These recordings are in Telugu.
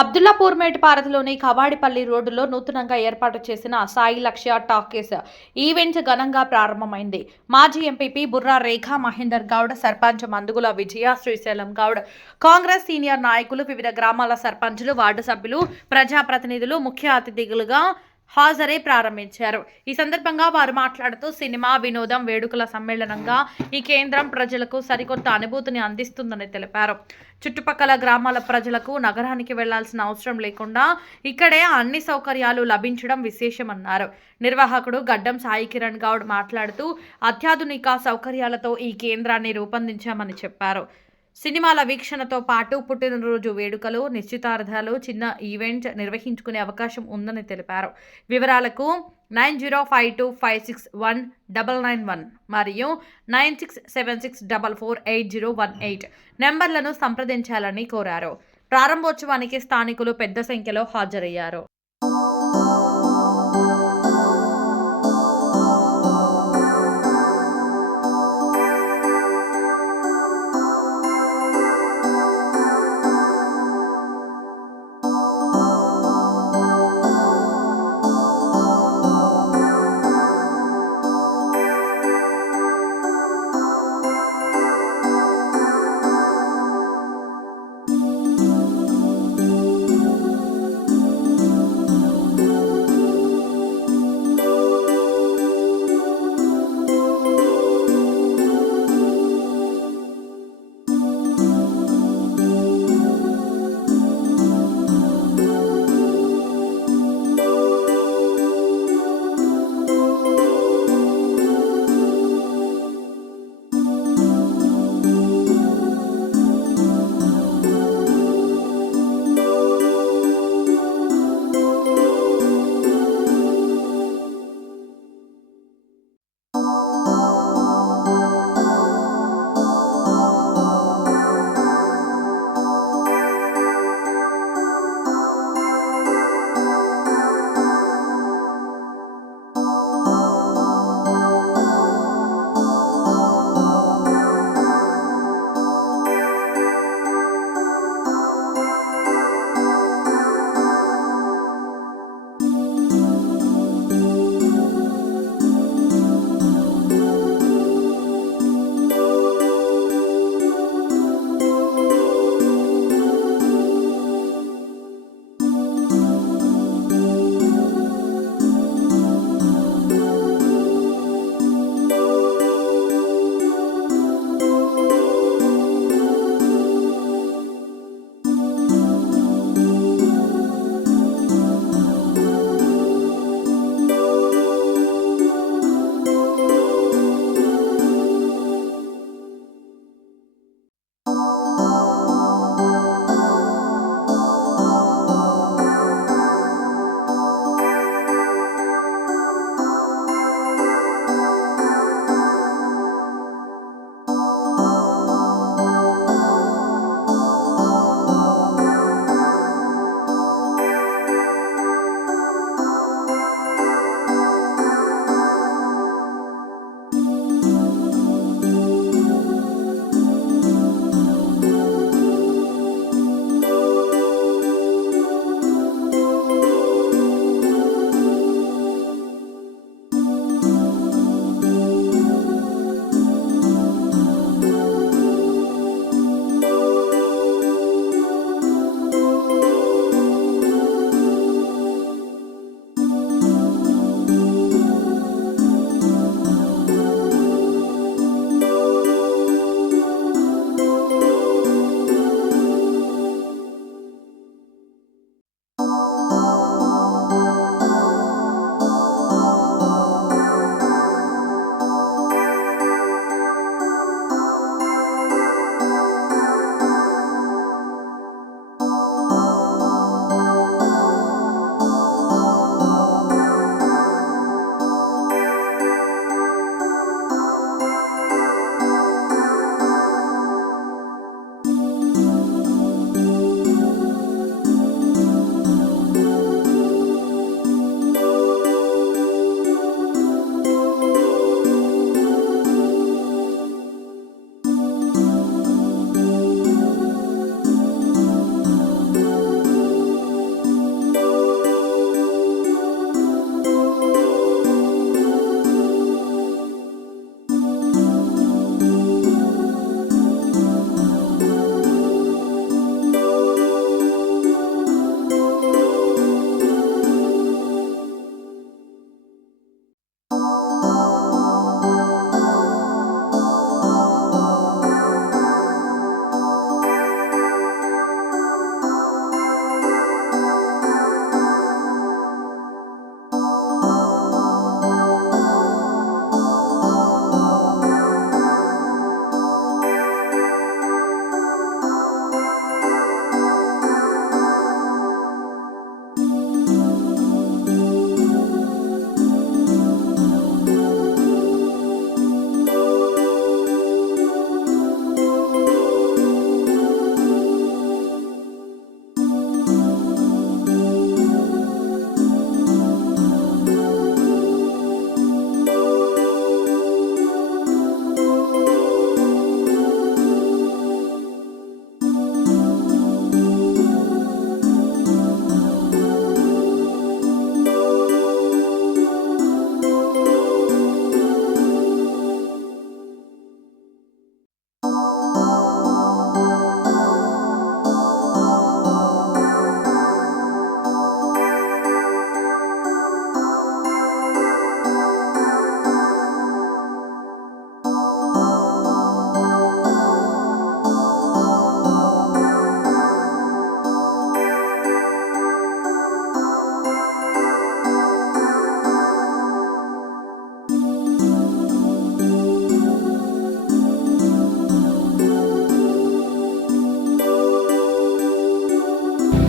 అబ్దుల్లాపూర్ మేటపారతిలోని కవాడిపల్లి రోడ్డులో నూతనంగా ఏర్పాటు చేసిన సాయి లక్ష్య టాకీస్ ఈవెంట్ ఘనంగా ప్రారంభమైంది. మాజీ ఎంపీపీ బుర్రా రేఖా మహేందర్ గౌడ్, సర్పంచ్ మందుగుల విజయ, శ్రీశైలం గౌడ్, కాంగ్రెస్ సీనియర్ నాయకులు, వివిధ గ్రామాల సర్పంచులు, వార్డు సభ్యులు, ప్రజాప్రతినిధులు ముఖ్య అతిథులుగా హాజరై ప్రారంభించారు. ఈ సందర్భంగా వారు మాట్లాడుతూ సినిమా, వినోదం, వేడుకల సమ్మేళనంగా ఈ కేంద్రం ప్రజలకు సరికొత్త అనుభూతిని అందిస్తుందని తెలిపారు. చుట్టుపక్కల గ్రామాల ప్రజలకు నగరానికి వెళ్లాల్సిన అవసరం లేకుండా ఇక్కడే అన్ని సౌకర్యాలు లభించడం విశేషమన్నారు. నిర్వాహకుడు గడ్డం సాయి కిరణ్ గౌడ్ మాట్లాడుతూ అత్యాధునిక సౌకర్యాలతో ఈ కేంద్రాన్ని రూపొందించామని చెప్పారు. సినిమాల వీక్షణతో పాటు పుట్టినరోజు వేడుకలు, నిశ్చితార్థాలు, చిన్న ఈవెంట్ నిర్వహించుకునే అవకాశం ఉందని తెలిపారు. వివరాలకు 9052561991 మరియు 9676448018 నెంబర్లను సంప్రదించాలని కోరారు. ప్రారంభోత్సవానికి స్థానికులు పెద్ద సంఖ్యలో హాజరయ్యారు.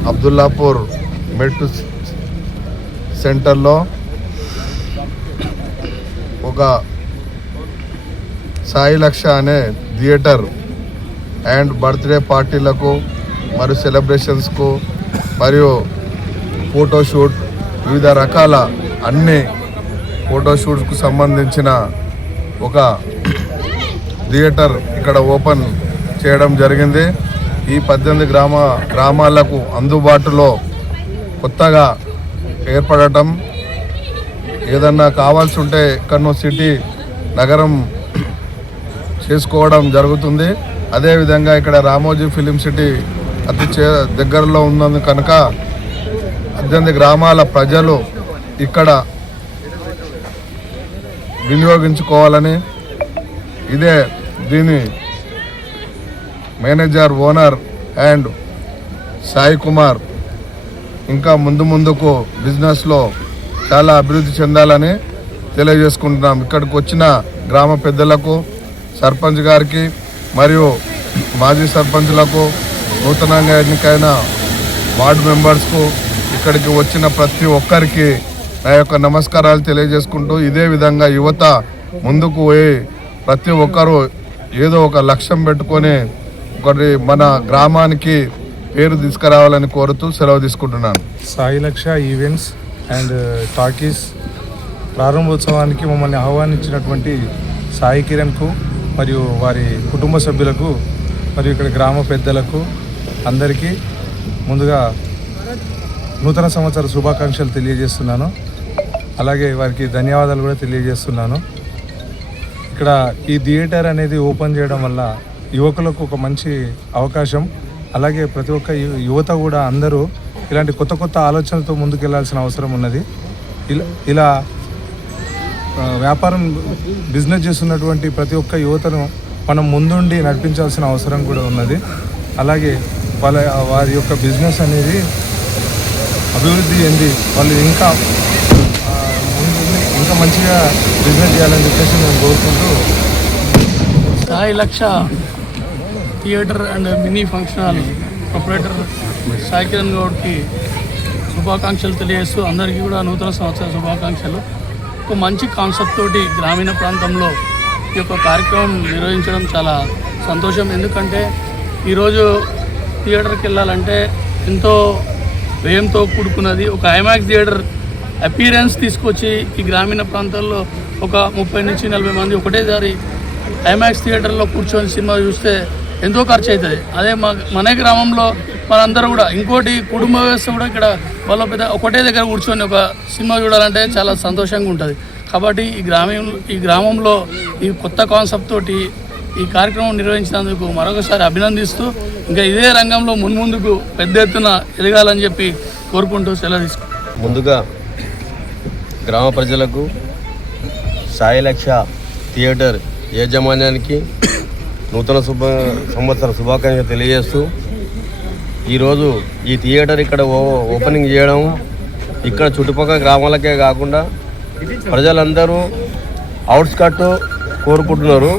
అబ్దుల్లాపూర్ మెట్ సెంటర్లో ఒక సాయి లక్ష అనే థియేటర్ అండ్ బర్త్డే పార్టీలకు మరియు సెలబ్రేషన్స్కు మరియు ఫోటోషూట్ వివిధ రకాల అన్ని ఫోటోషూట్స్కు సంబంధించిన ఒక థియేటర్ ఇక్కడ ఓపెన్ చేయడం జరిగింది. ఈ 18 గ్రామాలకు అందుబాటులో కొత్తగా ఏర్పడటం, ఏదన్నా కావాల్సి ఉంటే ఎక్కడనో సిటీ నగరం చేసుకోవడం జరుగుతుంది. అదేవిధంగా ఇక్కడ రామోజీ ఫిలిం సిటీ అతి దగ్గరలో ఉన్నందుకు కనుక 18 గ్రామాల ప్రజలు ఇక్కడ వినియోగించుకోవాలని దీని manager owner and Sai Kumar ఇంకా ముందుకు బిజినెస్లో చాలా అభివృద్ధి చెందాలని తెలియజేసుకుంటున్నాం. ఇక్కడికి వచ్చిన గ్రామ పెద్దలకు, సర్పంచ్ గారికి మరియు మాజీ సర్పంచ్లకు, నూతనంగా ఎన్నికైన వార్డు మెంబర్స్కు, ఇక్కడికి వచ్చిన ప్రతి ఒక్కరికి నా యొక్క నమస్కారాలు తెలియజేసుకుంటూ, ఇదే విధంగా యువత ముందుకు పోయి ప్రతి ఒక్కరూ ఏదో ఒక లక్ష్యం పెట్టుకొని ఒకటి మన గ్రామానికి పేరు తీసుకురావాలని కోరుతూ సెలవు తీసుకుంటున్నాను. సాయి లక్ష ఈవెంట్స్ అండ్ టాకీస్ ప్రారంభోత్సవానికి మమ్మల్ని ఆహ్వానించినటువంటి సాయి కిరణ్కు మరియు వారి కుటుంబ సభ్యులకు మరియు ఇక్కడ గ్రామ పెద్దలకు అందరికీ ముందుగా నూతన సంవత్సర శుభాకాంక్షలు తెలియజేస్తున్నాను. అలాగే వారికి ధన్యవాదాలు కూడా తెలియజేస్తున్నాను. ఇక్కడ ఈ థియేటర్ అనేది ఓపెన్ చేయడం వల్ల యువకులకు ఒక మంచి అవకాశం. అలాగే ప్రతి ఒక్క యువత కూడా అందరూ ఇలాంటి కొత్త ఆలోచనలతో ముందుకెళ్లాల్సిన అవసరం ఉన్నది. ఇలా వ్యాపారం బిజినెస్ చేస్తున్నటువంటి ప్రతి ఒక్క యువతను మనం ముందుండి నడిపించాల్సిన అవసరం కూడా ఉన్నది. అలాగే వారి యొక్క బిజినెస్ అనేది అభివృద్ధి చెంది వాళ్ళు ఇంకా మంచిగా బిజినెస్ చేయాలని చెప్పేసి నేను కోరుకుంటూ Sai Laksha theatre and mini function hall proprietor Sai Kiran గౌడ్కి శుభాకాంక్షలు తెలియజేస్తూ అందరికీ కూడా నూతన సంవత్సర శుభాకాంక్షలు. ఒక మంచి కాన్సెప్ట్ తోటి గ్రామీణ ప్రాంతంలో ఈ యొక్క కార్యక్రమం నిర్వహించడం చాలా సంతోషం. ఎందుకంటే ఈరోజు థియేటర్కి వెళ్ళాలంటే ఎంతో వ్యయంతో కూడుకున్నది. ఒక ఐమాక్స్ థియేటర్ అపీరెన్స్ తీసుకొచ్చి ఈ గ్రామీణ ప్రాంతాల్లో ఒక 30 నుంచి 40 మంది ఒకటేసారి ఐమాక్స్ థియేటర్లో కూర్చొని సినిమా చూస్తే ఎంతో ఖర్చు అవుతుంది. అదే మన గ్రామంలో మనందరూ కూడా ఇంకోటి కుటుంబ వ్యవస్థ కూడా ఇక్కడ వాళ్ళ పెద్ద ఒకటే దగ్గర కూర్చొని ఒక సినిమా చూడాలంటే చాలా సంతోషంగా ఉంటుంది. కాబట్టి ఈ గ్రామంలో ఈ కొత్త కాన్సెప్ట్ తోటి ఈ కార్యక్రమం నిర్వహించినందుకు మరొకసారి అభినందిస్తూ ఇంకా ఇదే రంగంలో ముందుకు పెద్ద ఎత్తున ఎదగాలని చెప్పి కోరుకుంటూ సెలవు తీసుకుంటాం. ముందుగా గ్రామ ప్రజలకు సాయి లక్ష థియేటర్ యాజమాన్యానికి నూతన సంవత్సర శుభాకాంక్షలు తెలియజేస్తూ, ఈరోజు ఈ థియేటర్ ఇక్కడ ఓపెనింగ్ చేయడం ఇక్కడ చుట్టుపక్కల గ్రామాలకే కాకుండా ప్రజలందరూ అవుట్స్కట్ కోరుకుంటున్నారు,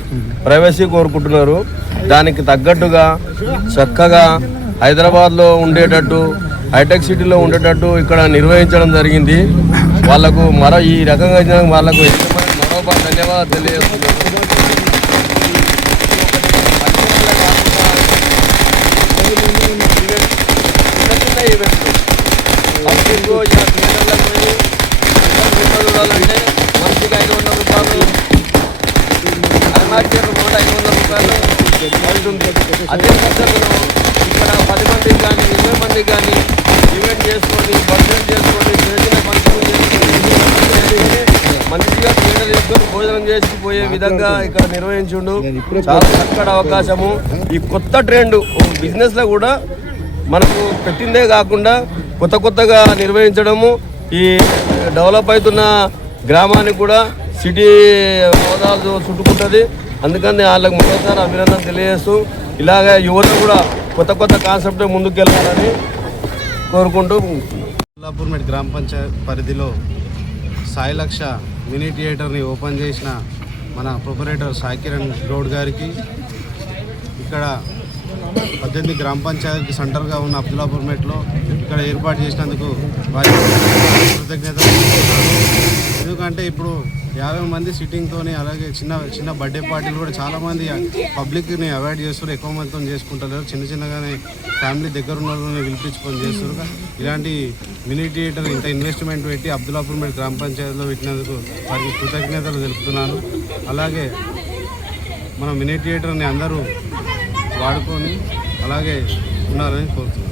ప్రైవసీ కోరుకుంటున్నారు. దానికి తగ్గట్టుగా చక్కగా హైదరాబాద్లో ఉండేటట్టు, హైటెక్ సిటీలో ఉండేటట్టు ఇక్కడ నిర్వహించడం జరిగింది. వాళ్లకు ఈ రకంగా వాళ్లకు మరోపాటు ధన్యవాదాలు తెలియజేస్తున్నాను. చూడాలంటే మనిషికి 500 రూపాయలు, ఐమాక్స్ థియేటర్ కూడా 500 రూపాయలు పడుతుంది. అదే పద్ధతిలో ఇక్కడ 10 మందికి కానీ 20 మందికి కానీ ఈవెంట్ చేసుకొని, బర్త్డే చేసుకొని, చిన్న ఫంక్షన్ చేసుకొని మంచిగా థియేటర్ తీసుకొని భోజనం చేసి పోయే విధంగా ఇక్కడ నిర్వహించుండు. చాలా చక్కటి అవకాశము. ఈ కొత్త ట్రెండ్ బిజినెస్లో కూడా మనకు పెట్టిందే కాకుండా కొత్తగా నిర్వహించడము ఈ డెవలప్ అవుతున్న గ్రామానికి కూడా సిటీ హోదాలు చుట్టుకుంటుంది. అందుకని వాళ్ళకి మరోసారి అభినందన తెలియజేస్తూ ఇలాగ యువత కూడా కొత్త కాన్సెప్ట్ ముందుకెళ్ళాలని కోరుకుంటూ అబ్దుల్లాపూర్ మెట్ గ్రామ పంచాయత్ పరిధిలో సాయి లక్ష మినీ థియేటర్ని ఓపెన్ చేసిన మన ప్రొపరేటర్ సాయి కిరణ్ గౌడ్ గారికి, ఇక్కడ 18 గ్రామ పంచాయతీకి సెంటర్గా ఉన్న అబ్దుల్లాపూర్మేట్లో ఇక్కడ ఏర్పాటు చేసినందుకు వారి కృతజ్ఞతలు. ఎందుకంటే ఇప్పుడు 50 మంది సిట్టింగ్తోని అలాగే చిన్న బర్త్డే పార్టీలు కూడా చాలామంది పబ్లిక్ని అవాయిడ్ చేస్తారు, ఎక్కువ మందితో చేసుకుంటలేరు. చిన్నగానే ఫ్యామిలీ దగ్గర ఉన్న వాళ్ళని పిలిపించుకొని చేస్తారు. ఇలాంటి మినీ థియేటర్ ఇంత ఇన్వెస్ట్మెంట్ పెట్టి అబ్దుల్లాపూర్మేట్ గ్రామ పంచాయతీలో పెట్టినందుకు వారికి కృతజ్ఞతలు తెలుపుతున్నాను. అలాగే మన మినీ థియేటర్ని అందరూ వాడుకొని అలాగే ఉండాలని కోరుతున్నాను.